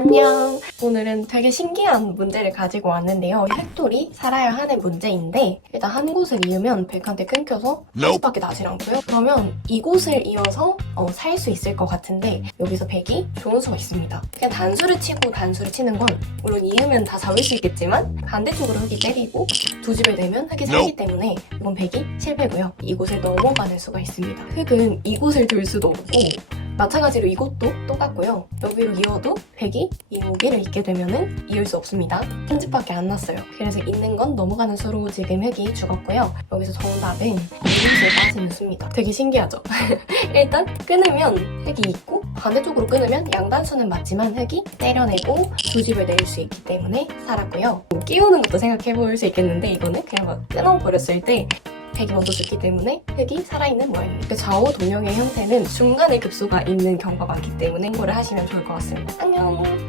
안녕. 오늘은 되게 신기한 문제를 가지고 왔는데요. 획돌이 살아야 하는 문제인데 일단 한 곳을 이으면 100한테 끊겨서 한 집밖에 나질 않고요. 그러면 이곳을 이어서 살수 있을 것 같은데 여기서 100이 좋은 수가 있습니다. 그냥 단수를 치고 단수를 치는 건 물론 이으면 다 잡을 수 있겠지만 반대쪽으로 흙이 때리고 두 집을 내면 흙이 살기 때문에 이건 100이 실패고요. 이곳을 넘어가는 수가 있습니다. 흙은 이곳을 들 수도 없고 마찬가지로 이것도 똑같고요. 여기로 이어도 100이 이 무게를 잇게 되면은 이을 수 없습니다. 한 집밖에 안 났어요. 그래서 있는 건 넘어가는 수로 지금 획이 죽었고요. 여기서 정답은 이곳에 빠지는 수입니다. 되게 신기하죠? 일단 끊으면 획이 있고 반대쪽으로 끊으면 양단수는 맞지만 획이 때려내고 두 집을 낼수 있기 때문에 살았고요. 뭐 끼우는 것도 생각해 볼 수 있겠는데 이거는 그냥 막 끊어버렸을 때 획이 먼저 죽기 때문에 획이 살아있는 모양입니다. 그 좌우 동영의 형태는 중간에 급소가 있는 경우가 많기 때문에 참고를 하시면 좋을 것 같습니다. 안녕!